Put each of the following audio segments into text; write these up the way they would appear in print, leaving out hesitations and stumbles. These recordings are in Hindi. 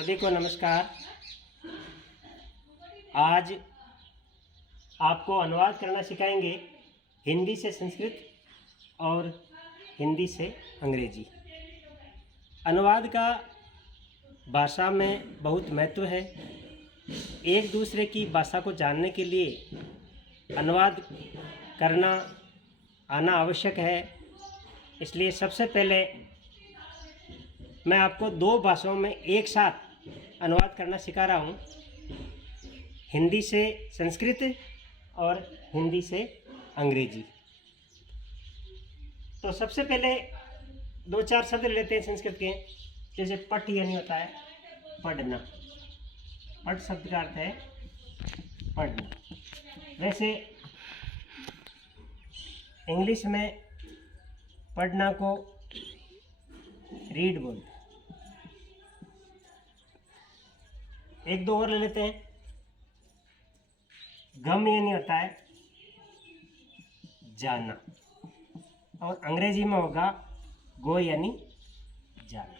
सभी को नमस्कार। आज आपको अनुवाद करना सिखाएंगे हिंदी से संस्कृत और हिंदी से अंग्रेजी। अनुवाद का भाषा में बहुत महत्व है। एक दूसरे की भाषा को जानने के लिए अनुवाद करना आना आवश्यक है। इसलिए सबसे पहले मैं आपको दो भाषाओं में एक साथ अनुवाद करना सिखा रहा हूँ, हिंदी से संस्कृत और हिंदी से अंग्रेजी। तो सबसे पहले दो चार शब्द लेते हैं संस्कृत के, जैसे पठ यानी होता है पढ़ना। पठ शब्द का अर्थ है पढ़ना। वैसे इंग्लिश में पढ़ना को रीड बोलते हैं। एक दो और ले लेते हैं। गम यानी होता है जाना, और अंग्रेजी में होगा गो यानी जाना।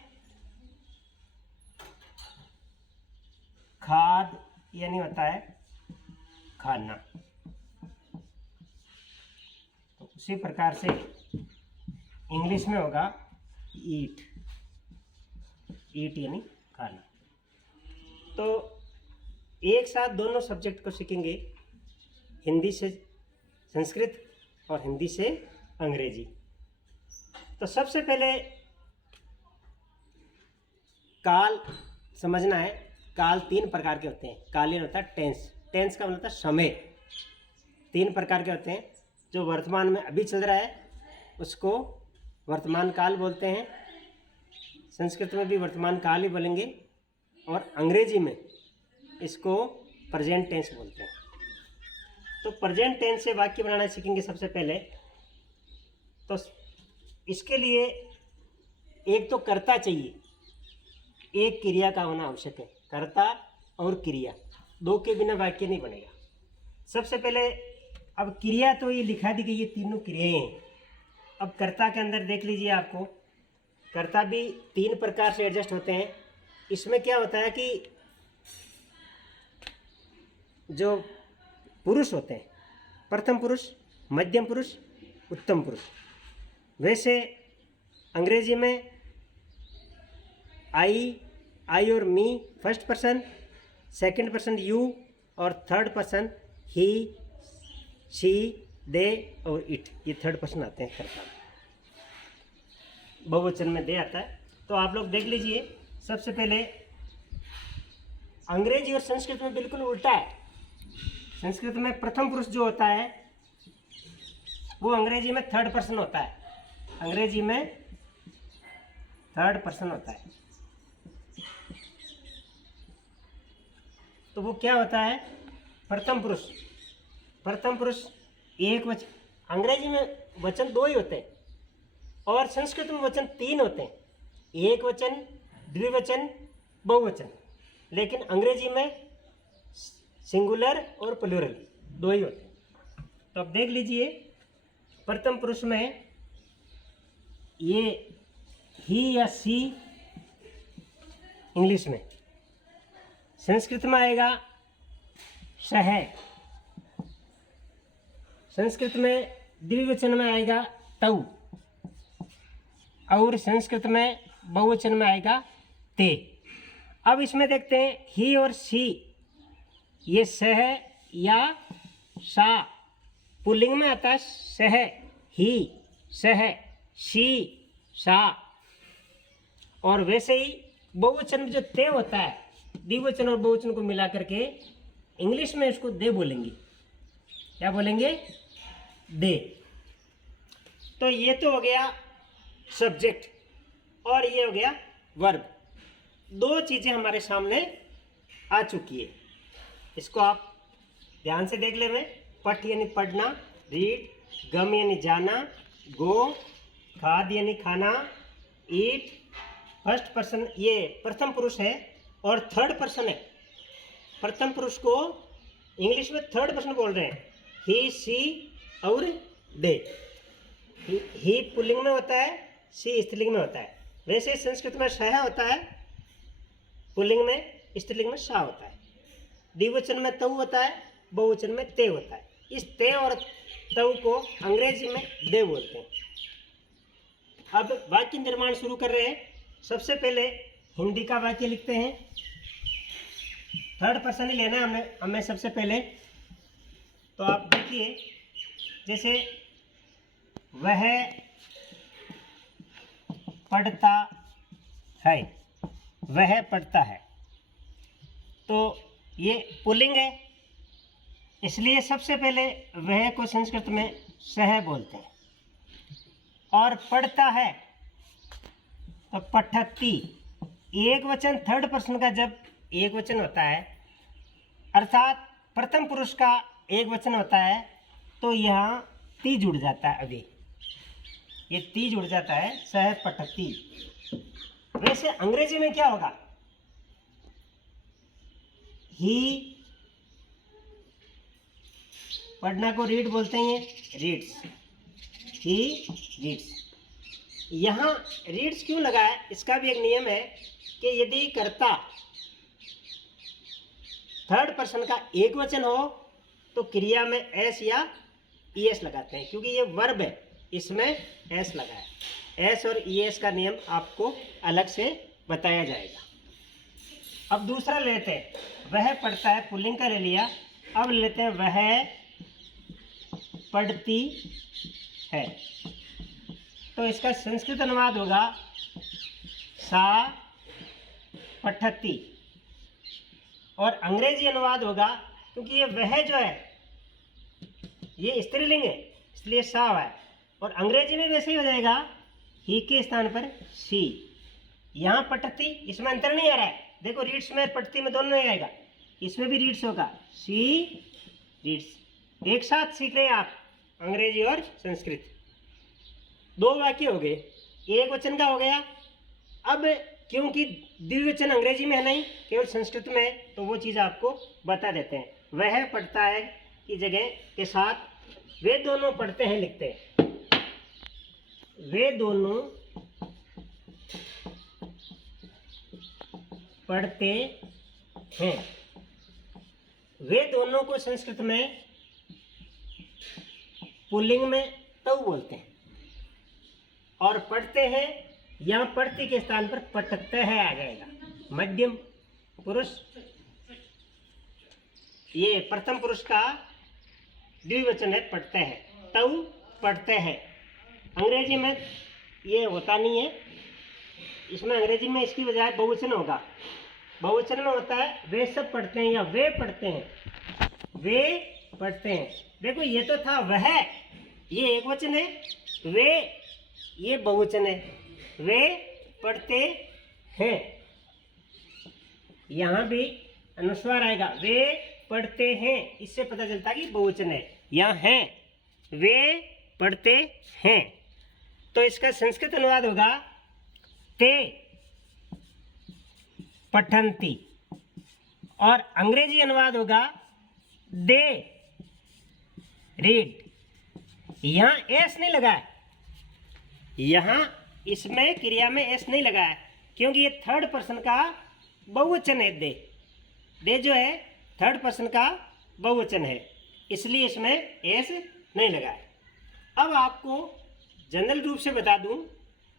खाद यानी होता है खाना। तो उसी प्रकार से इंग्लिश में होगा ईट। ईट यानी खाना। तो एक साथ दोनों सब्जेक्ट को सीखेंगे, हिंदी से संस्कृत और हिंदी से अंग्रेजी। तो सबसे पहले काल समझना है। काल तीन प्रकार के होते हैं। काल यानी होता है टेंस। टेंस का मतलब होता है समय। तीन प्रकार के होते हैं। जो वर्तमान में अभी चल रहा है उसको वर्तमान काल बोलते हैं। संस्कृत में भी वर्तमान काल ही बोलेंगे, और अंग्रेजी में इसको प्रेजेंट टेंस बोलते हैं। तो प्रेजेंट टेंस से वाक्य बनाना सीखेंगे सबसे पहले। तो इसके लिए एक तो कर्ता चाहिए, एक क्रिया का होना आवश्यक है। कर्ता और क्रिया, दो के बिना वाक्य नहीं बनेगा। सबसे पहले अब क्रिया तो ये लिखा दी गई, ये तीनों क्रियाएं हैं। अब कर्ता के अंदर देख लीजिए, आपको कर्ता भी तीन प्रकार से एडजस्ट होते हैं। इसमें क्या होता है कि जो पुरुष होते हैं, प्रथम पुरुष, मध्यम पुरुष, उत्तम पुरुष। वैसे अंग्रेजी में आई और me first person, second person you, और third person he, she, they और इट। ये थर्ड पर्सन आते हैं कर्ता में। बहुवचन में दे आता है। तो आप लोग देख लीजिए, सबसे पहले अंग्रेजी और संस्कृत में बिल्कुल उल्टा है। संस्कृत में प्रथम पुरुष जो होता है वो अंग्रेजी में थर्ड पर्सन होता है। अंग्रेजी में थर्ड पर्सन होता है। तो वो क्या होता है? प्रथम पुरुष। प्रथम पुरुष एक वचन। अंग्रेजी में वचन दो ही होते हैं और संस्कृत में वचन तीन होते हैं, एक वचन, द्विवचन, बहुवचन। लेकिन अंग्रेजी में सिंगुलर और प्लूरल दो ही होते हैं। तो अब देख लीजिए, प्रथम पुरुष में ये ही या सी इंग्लिश में, संस्कृत में आएगा सह, संस्कृत में द्विवचन में आएगा तौ, और संस्कृत में बहुवचन में आएगा ते। अब इसमें देखते हैं ही और सी, ये सह या सा पुल्लिंग में आता है। सह, ही, सह, शी, सा। और वैसे ही बहुवचन में जो ते होता है, द्विवचन और बहुवचन को मिला करके इंग्लिश में इसको दे बोलेंगे। क्या बोलेंगे? दे। तो ये तो हो गया सब्जेक्ट और ये हो गया वर्ब। दो चीज़ें हमारे सामने आ चुकी है। इसको आप ध्यान से देख लें। पठ यानी पढ़ना, रीड, गम यानी जाना, गो, खाद यानी खाना, ईट। फर्स्ट पर्सन ये प्रथम पुरुष है और थर्ड पर्सन है। प्रथम पुरुष को इंग्लिश में थर्ड पर्सन बोल रहे हैं, ही, सी और दे। ही पुल्लिंग में होता है, सी स्त्रीलिंग में होता है। वैसे संस्कृत में सह होता है पुल्लिंग में, स्त्रीलिंग में सा होता है। द्विवचन में तऊ होता है, बहुवचन में ते होता है। इस ते और तऊ को अंग्रेजी में दे बोलते हैं। अब वाक्य निर्माण शुरू कर रहे हैं। सबसे पहले हिंदी का वाक्य लिखते हैं। थर्ड पर्सन ही लेना है हमें सबसे पहले। तो आप देखिए, जैसे वह पढ़ता है, वह पढ़ता है, तो ये पुल्लिंग है, इसलिए सबसे पहले वह को संस्कृत में सह बोलते हैं। और पढ़ता है तो पठती। एक वचन थर्ड पर्सन का जब एक वचन होता है, अर्थात प्रथम पुरुष का एक वचन होता है, तो यहाँ ती जुड़ जाता है। अभी ये ती जुड़ जाता है, सह पठती। वैसे अंग्रेजी में क्या होगा? ही, पढ़ना को रीड बोलते हैं, रीड्स, ही रीड्स। यहाँ रीड्स क्यों लगा है? इसका भी एक नियम है कि यदि कर्ता थर्ड पर्सन का एक वचन हो तो क्रिया में एस या ईएस लगाते हैं, क्योंकि ये वर्ब है, इसमें एस लगा है। एस और ईएस का नियम आपको अलग से बताया जाएगा। अब दूसरा लेते हैं, वह पढ़ता है, पुल्लिंग का ले लिया। अब लेते हैं वह पढ़ती है, तो इसका संस्कृत अनुवाद होगा सा पठती। और अंग्रेजी अनुवाद होगा, क्योंकि ये वह जो है ये स्त्रीलिंग है, इसलिए सा है। और अंग्रेजी में वैसे ही हो जाएगा, ही के स्थान पर सी। यहाँ पठती, इसमें अंतर नहीं आ रहा है। देखो रीड्स में पठती में दोनों नहीं आएगा, इसमें भी रीड्स होगा, सी रीड्स। एक साथ सीख रहे हैं आप अंग्रेजी और संस्कृत। दो वाक्य हो गए, एक वचन का हो गया। अब क्योंकि द्विवचन अंग्रेजी में है नहीं, केवल संस्कृत में है, तो वो चीज़ आपको बता देते हैं। वह पढ़ता है की जगह के साथ वे दोनों पढ़ते हैं लिखते हैं। वे दोनों पढ़ते हैं। वे दोनों को संस्कृत में पुल्लिंग में तऊ बोलते हैं। और पढ़ते हैं, यहाँ पढ़ती के स्थान पर पठते हैं आ जाएगा। मध्यम पुरुष, ये प्रथम पुरुष का द्विवचन है, पढ़ते हैं, तऊ पढ़ते हैं। अंग्रेजी में ये होता नहीं है, इसमें अंग्रेजी में इसकी बजाय बहुवचन होगा। बहुवचन में होता है वे सब पढ़ते हैं या वे पढ़ते हैं, वे पढ़ते हैं। देखो ये तो था वह, ये एक वचन है, वे ये बहुवचन है, वे पढ़ते हैं। यहाँ भी अनुस्वार आएगा, वे पढ़ते हैं, इससे पता चलता कि बहुवचन है। यहाँ है, वे पढ़ते हैं, तो इसका संस्कृत अनुवाद होगा ते पठन्ति। और अंग्रेजी अनुवाद होगा दे रीड। यहाँ एस नहीं लगा है, यहाँ इसमें क्रिया में एस नहीं लगा है, क्योंकि ये थर्ड पर्सन का बहुवचन है। दे जो है थर्ड पर्सन का बहुवचन है, इसलिए इसमें एस नहीं लगा है। अब आपको जनरल रूप से बता दूं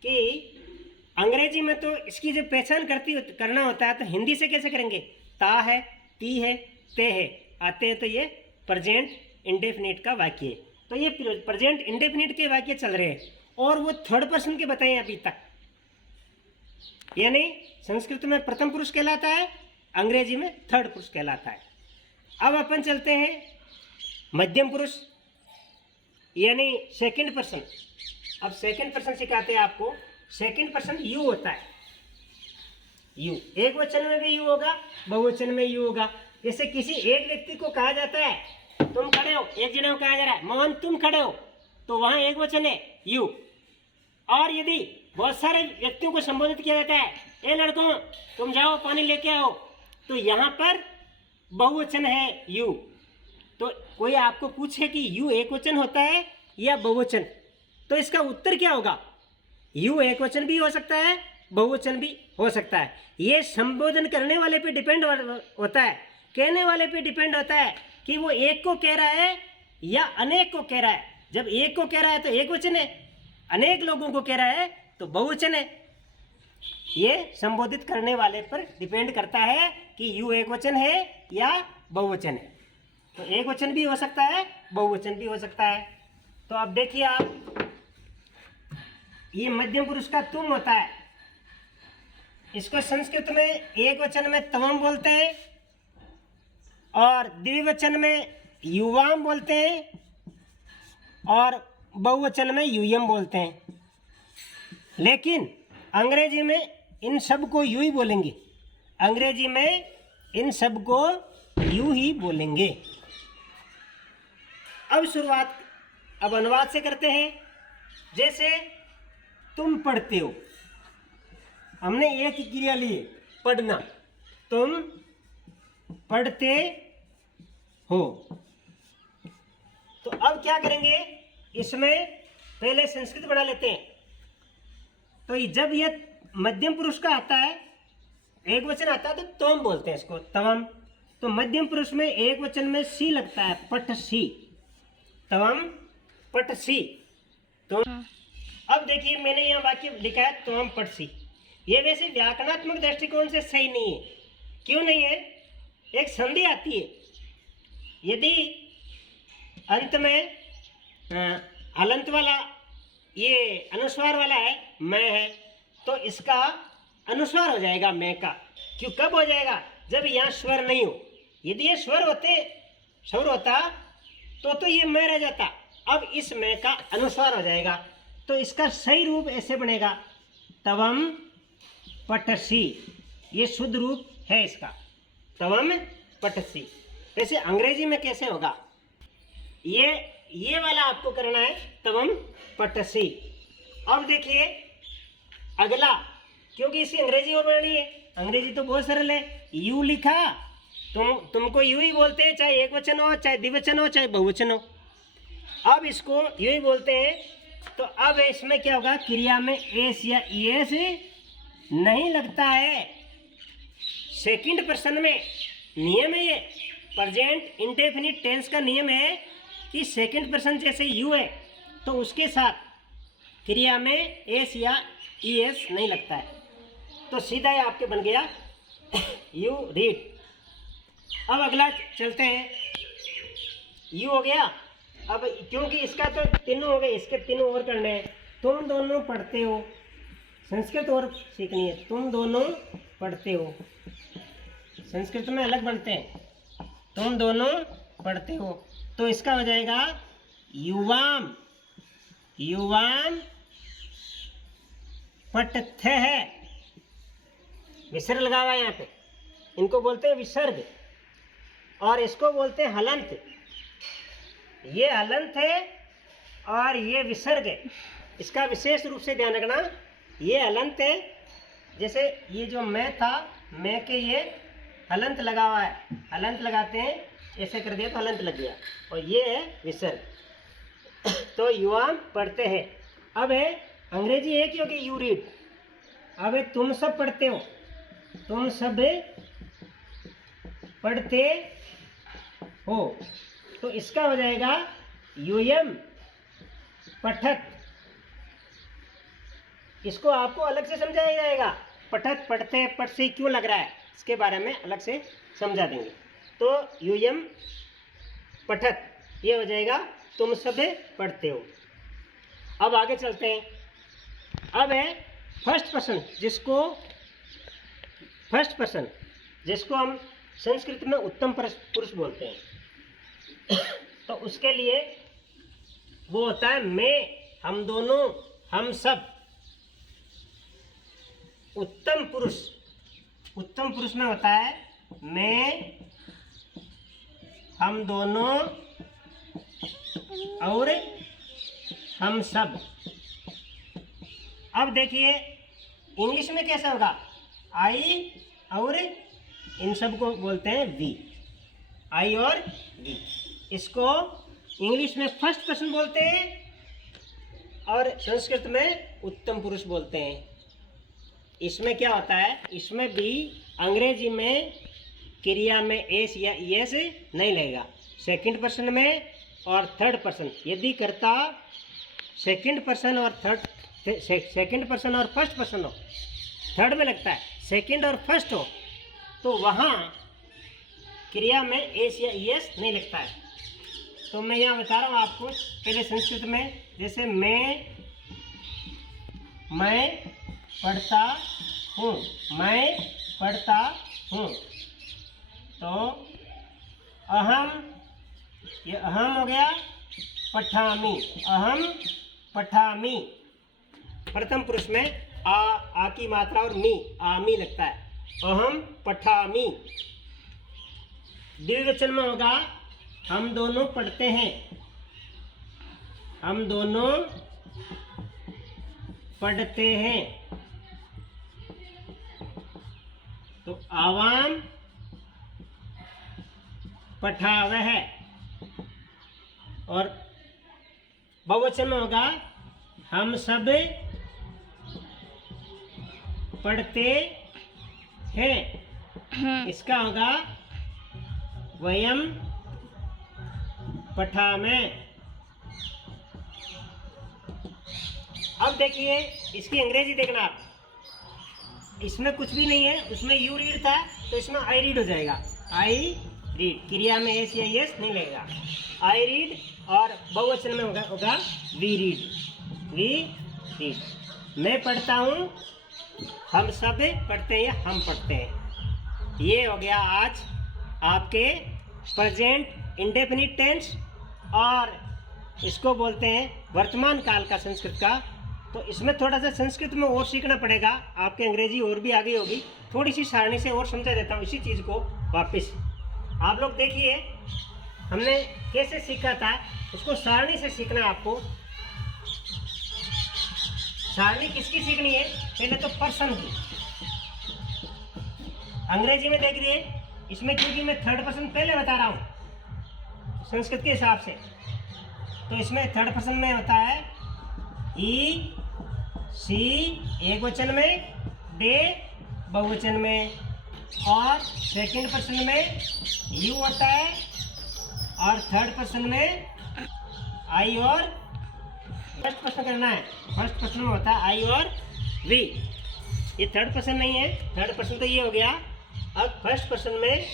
कि अंग्रेजी में तो इसकी जब पहचान करना होता है तो हिंदी से कैसे करेंगे? ता है, ती है, ते है आते हैं, तो ये प्रेजेंट इंडेफिनिट का वाक्य है। तो ये प्रेजेंट इंडेफिनिट के वाक्य चल रहे हैं और वो थर्ड पर्सन के बताए अभी तक, यानी संस्कृत में प्रथम पुरुष कहलाता है, अंग्रेजी में थर्ड पुरुष कहलाता है। अब अपन चलते हैं मध्यम पुरुष यानी सेकंड पर्सन। अब सेकंड पर्सन सिखाते हैं आपको। सेकंड पर्सन यू होता है, यू एक वचन में भी यू होगा, बहुवचन में यू होगा। जैसे किसी एक व्यक्ति को कहा जाता है तुम खड़े हो, एक जने को कहा जा रहा है मोहन तुम खड़े हो, तो वहां एक वचन है यू। और यदि बहुत सारे व्यक्तियों को संबोधित किया जाता है, ए लड़कों तुम जाओ पानी लेके आओ, तो यहाँ पर बहुवचन है यू। तो कोई आपको पूछे कि यू एक वचन होता है या बहुवचन, तो इसका उत्तर क्या होगा? यू एक वचन भी हो सकता है बहुवचन भी हो सकता है। ये संबोधन करने वाले पे डिपेंड होता है, कहने वाले पे डिपेंड होता है कि वो एक को कह रहा है या अनेक को कह रहा है। जब एक को कह रहा है तो एक वचन है, अनेक लोगों को कह रहा है तो बहुवचन है। ये संबोधित करने वाले पर डिपेंड करता है कि यू एक वचन है या बहुवचन है। तो एक वचन भी हो सकता है, बहुवचन भी हो सकता है। तो अब देखिए आप, ये मध्यम पुरुष का तुम होता है, इसको संस्कृत में एक वचन में तवम बोलते हैं और द्विवचन में युवाम बोलते हैं और बहुवचन में यूयम बोलते हैं। लेकिन अंग्रेजी में इन सब को यू ही बोलेंगे, अंग्रेजी में इन सब को यू ही बोलेंगे। अब शुरुआत, अब अनुवाद से करते हैं। जैसे तुम पढ़ते हो, हमने एक ही क्रिया ली, पढ़ना, तुम पढ़ते हो। तो अब क्या करेंगे, इसमें पहले संस्कृत पढ़ा लेते हैं। तो जब यह मध्यम पुरुष का आता है, एक वचन आता है तो तोम बोलते हैं इसको, तवम। तो मध्यम पुरुष में एक वचन में सी लगता है, पठसी, तवम पठसी। तो अब देखिए मैंने यहाँ वाक्य लिखा है तवम पठसी। ये वैसे व्याकरणात्मक दृष्टिकोण से सही नहीं है। क्यों नहीं है? एक संधि आती है, यदि अंत में हलंत वाला ये अनुस्वार वाला है, मैं है, तो इसका अनुस्वार हो जाएगा मैं का। क्यों, कब हो जाएगा? जब यहाँ स्वर नहीं हो। यदि ये स्वर होता तो ये मैं रह जाता। अब इस मैं का अनुस्वार हो जाएगा, तो इसका सही रूप ऐसे बनेगा, तवम पठसी। ये शुद्ध रूप है इसका, तवम पठसी। वैसे अंग्रेजी में कैसे होगा, ये वाला आपको करना है, तवम पठसी। अब देखिए अगला, क्योंकि इसकी अंग्रेजी और बनानी है। अंग्रेजी तो बहुत सरल है, यू लिखा, तुमको यू ही बोलते हैं, चाहे एक वचन हो, चाहे द्विवचन हो, चाहे बहुवचन हो। अब इसको यू ही बोलते हैं। तो अब इसमें क्या होगा, क्रिया में एस या ईएस नहीं लगता है। सेकंड पर्सन में नियम है, ये प्रेजेंट इंडेफिनिट टेंस का नियम है कि सेकंड पर्सन जैसे यू है तो उसके साथ क्रिया में एस या ईएस नहीं लगता है। तो सीधा ही आपके बन गया यू रीड। अब अगला चलते हैं, यू हो गया। अब क्योंकि इसका तो तीनों हो गए, इसके तीनों और करने हैं। तुम दोनों पढ़ते हो, संस्कृत और सीखनी है। तुम दोनों पढ़ते हो, संस्कृत में अलग बनते हैं, तुम दोनों पढ़ते हो। तो इसका हो जाएगा युवाम, युवाम पठ्य है, विसर्ग लगा हुआ है यहाँ पे, इनको बोलते हैं विसर्ग, और इसको बोलते हैं हलंत। ये हलंत है और ये विसर्ग है। इसका विशेष रूप से ध्यान रखना, ये हलंत है। जैसे ये जो मैं था, मैं के ये हलंत लगा हुआ है, हलंत लगाते हैं, ऐसे कर दिया तो हलंत लग गया, और ये है विसर्ग। तो युवा पढ़ते हैं। अब है अंग्रेजी एक ही होगी, यू रीड। अब है तुम सब पढ़ते हो, तुम सब पढ़ते हो। तो इसका हो जाएगा यूयम पठत। इसको आपको अलग से समझाया जाएगा, पठत, पढ़ते, पठ से क्यों लग रहा है, इसके बारे में अलग से समझा देंगे। तो यूयम पठत, ये हो जाएगा तुम सब पढ़ते हो। अब आगे चलते हैं। अब है फर्स्ट पर्सन, जिसको हम संस्कृत में उत्तम पुरुष बोलते हैं। तो उसके लिए वो होता है मैं, हम दोनों, हम सब। उत्तम पुरुष में होता है मैं, हम दोनों और हम सब। अब देखिए इंग्लिश में कैसा होगा, आई और इन सब को बोलते हैं वी, आई और वी। इसको इंग्लिश में फर्स्ट पर्सन बोलते हैं और संस्कृत में उत्तम पुरुष बोलते हैं। इसमें क्या होता है, इसमें भी अंग्रेजी में क्रिया में एस या यस नहीं लगेगा। सेकंड पर्सन में और थर्ड पर्सन, यदि कर्ता सेकंड पर्सन और सेकंड पर्सन और फर्स्ट पर्सन हो, थर्ड में लगता है, सेकंड और फर्स्ट हो, तो वहाँ क्रिया में एस या यस नहीं लगता है। तो मैं यहाँ बता रहा हूँ आपको पहले संस्कृत में, जैसे मैं पढ़ता हूँ, मैं पढ़ता हूँ, तो अहम, ये अहम हो गया, पठामि, अहम पठामि। प्रथम पुरुष में आ की मात्रा और मी, आमी लगता है, अहम पठामि। द्विवचन में होगा हम दोनों पढ़ते हैं, हम दोनों पढ़ते हैं, तो आवाम पठावह। और बहुवचन में होगा हम सब पढ़ते हैं, इसका होगा वयम पठामः। अब देखिए इसकी अंग्रेजी देखना आप, इसमें कुछ भी नहीं है, उसमें यू रीड था तो इसमें आई रीड हो जाएगा, आई रीड। क्रिया में एस या यस नहीं लगेगा, आई रीड। और बहुवचन में होगा वी रीड, वी रीड। मैं पढ़ता हूँ, हम सब पढ़ते हैं या हम पढ़ते हैं। ये हो गया आज आपके प्रेजेंट इंडेफिनिट टेंस, और इसको बोलते हैं वर्तमान काल का संस्कृत का। तो इसमें थोड़ा सा संस्कृत में और सीखना पड़ेगा, आपके अंग्रेजी और भी आगे होगी। थोड़ी सी सारणी से और समझा देता हूँ इसी चीज़ को वापस। आप लोग देखिए हमने कैसे सीखा था, उसको सारणी से सीखना है आपको। सारणी किसकी सीखनी है, पहले तो पर्सन की। अंग्रेजी में देख रही है, इसमें क्योंकि मैं थर्ड पर्सन पहले बता रहा हूँ संस्कृत के हिसाब से, तो इसमें थर्ड पर्सन में होता है ई सी एक वचन में, दे बहुवचन में, और सेकंड पर्सन में यू होता है, और थर्ड पर्सन में आई, और फर्स्ट पर्सन करना है, फर्स्ट पर्सन में होता है आई और वी। ये थर्ड पर्सन नहीं है, थर्ड पर्सन तो ये हो गया। अब फर्स्ट पर्सन में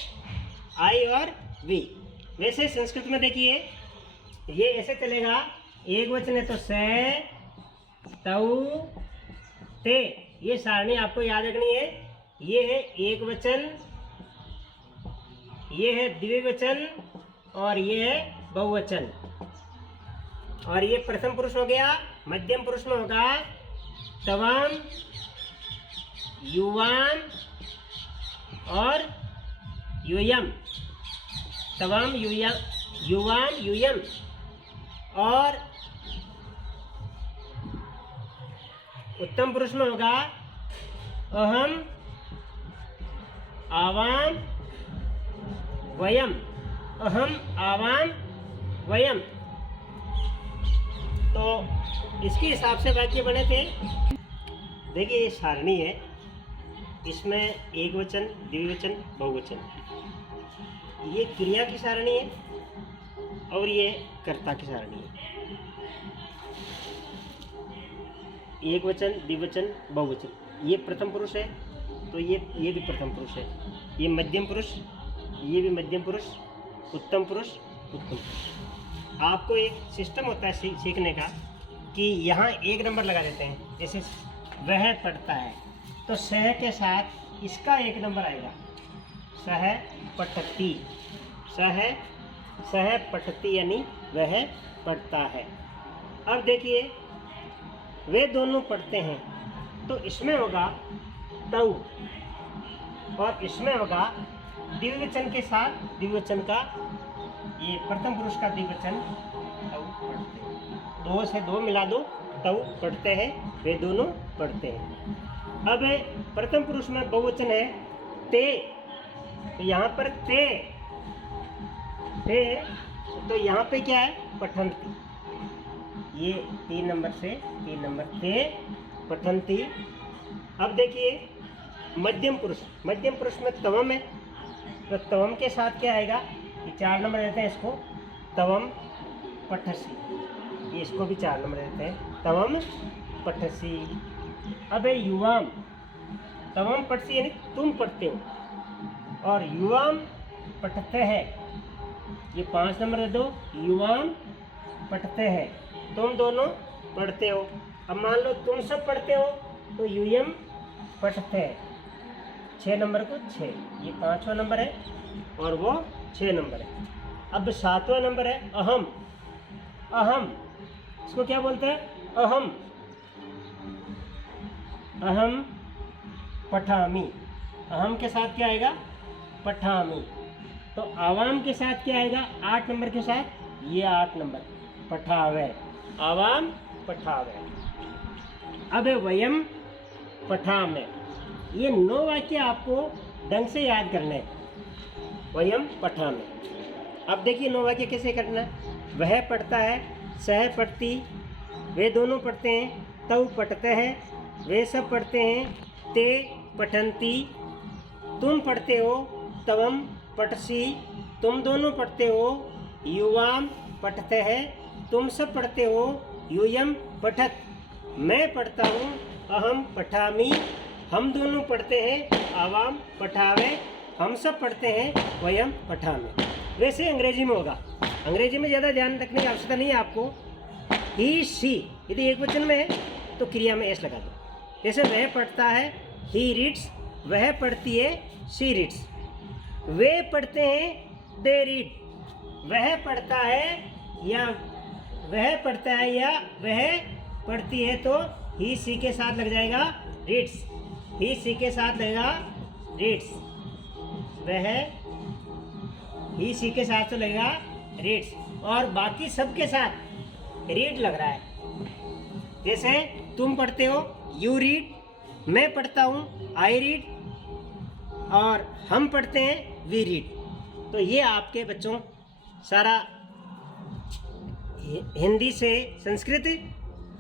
आई और वी। वैसे संस्कृत में देखिए ये ऐसे चलेगा, एक वचन है तो से, तऊ, ते। ये सारणी आपको याद रखनी है। ये है एक वचन, ये है द्विवचन, और ये है बहुवचन। और ये प्रथम पुरुष हो गया। मध्यम पुरुष में होगा तवाम, युवाम और यूयम, तवाम, युवाम, यूयम। और उत्तम पुरुष में होगा अहम, आवाम, वयम, अहम, आवाम, वयम। तो इसके हिसाब से वाक्य बने थे। देखिए ये सारणी है, इसमें एक वचन, द्विवचन, बहुवचन। ये क्रिया की सारणी है और ये कर्ता की सारणी है। एक वचन, द्विवचन, बहुवचन। ये प्रथम पुरुष है तो ये भी प्रथम पुरुष है। ये मध्यम पुरुष, ये भी मध्यम पुरुष, उत्तम पुरुष, उत्तम पुरुष। आपको एक सिस्टम होता है सीखने का कि यहाँ एक नंबर लगा देते हैं। जैसे वह पढ़ता है तो सह के साथ इसका एक नंबर आएगा, सह पठती, सह पठती, यानी वह पढ़ता है। अब देखिए वे दोनों पढ़ते हैं तो इसमें होगा तऊ, और इसमें होगा द्विवचन के साथ द्विवचन का, ये प्रथम पुरुष का द्विवचन, तऊ पढ़ते हैं। दो से दो मिला दो, तऊ पढ़ते हैं, वे दोनों पढ़ते हैं। अब प्रथम पुरुष में बहुवचन है ते, तो यहाँ पर ते, तो यहाँ पे क्या है, पठंती। ये 3 नंबर से 3 नंबर, ते पठंती, अब देखिए मध्यम पुरुष में तवम है, तो तवम के साथ क्या आएगा, ये 4 नंबर देते हैं इसको, तवम पठसी, ये इसको भी 4 नंबर देते हैं, तवम पठसी। अब है युवाम, तवम पठसी यानी तुम पढ़ते हो, और युवाम पढ़ते हैं, ये 5 नंबर दे दो, युवाम पढ़ते हैं, तुम दोनों पढ़ते हो। अब मान लो तुम सब पढ़ते हो तो यूयम पढ़ते हैं, 6 नंबर को 6, ये 5वां नंबर है और वो 6 नंबर है। अब 7वां नंबर है अहम, अहम इसको क्या बोलते हैं, अहम, अहम पठामी, अहम के साथ क्या आएगा, पठामी। तो आवाम के साथ क्या आएगा, 8 नंबर के साथ, ये 8 नंबर, पठावे, आवाम पठावे। अब है वयम पठामे, ये 9 वाक्य आपको ढंग से याद करने हैं, वयम पठामे। अब देखिए 9 वाक्य कैसे करना है, वह पढ़ता है, सह पढ़ती, वे दोनों पढ़ते हैं, तव पढ़ते हैं, वे सब पढ़ते हैं, ते पठंती, तुम पढ़ते हो, तवम पठसी, तुम दोनों पढ़ते हो, युवाम पढ़ते हैं, तुम सब पढ़ते हो, यूयम पठत, मैं पढ़ता हूँ, अहम पठामी, हम दोनों पढ़ते हैं, आवाम पठावे, हम सब पढ़ते हैं, वयम पठामे। वैसे अंग्रेजी में होगा, अंग्रेजी में ज़्यादा ध्यान रखने की आवश्यकता नहीं है आपको। ही सी यदि एक वचन में है तो क्रिया में एस लगा दो, जैसे वह पढ़ता है, ही रीड्स, वह पढ़ती है, शी रीड्स, वे पढ़ते हैं, दे रीड, वह पढ़ता है या वह पढ़ता है या वह पढ़ती है तो ही सी के साथ लग जाएगा रीड्स, ही सी के साथ लगेगा रीड्स, वह ही सी के साथ तो लगेगा रीड्स, और बाकी सब के साथ रीड लग रहा है। जैसे तुम पढ़ते हो, यू रीड, मैं पढ़ता हूँ, आई रीड, और हम पढ़ते हैं, वी रीड। तो ये आपके बच्चों सारा हिंदी से संस्कृत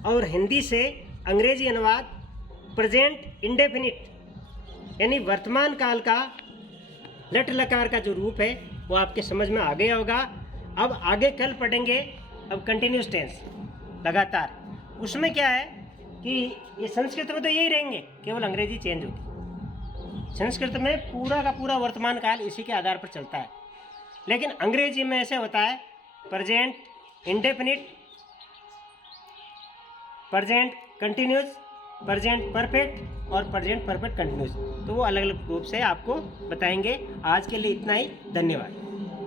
और हिंदी से अंग्रेजी अनुवाद प्रेजेंट इंडेफिनिट यानी वर्तमान काल का लट लकार का जो रूप है वो आपके समझ में आ गया होगा। अब आगे कल पढ़ेंगे, अब कंटिन्यूस टेंस लगातार, उसमें क्या है कि ये संस्कृत में तो यही रहेंगे, केवल अंग्रेजी चेंज होगी। संस्कृत में पूरा का पूरा वर्तमान काल इसी के आधार पर चलता है, लेकिन अंग्रेजी में ऐसे होता है present indefinite, present continuous, present perfect और प्रेजेंट परफेक्ट कंटिन्यूस, तो वो अलग अलग रूप से आपको बताएंगे। आज के लिए इतना ही, धन्यवाद।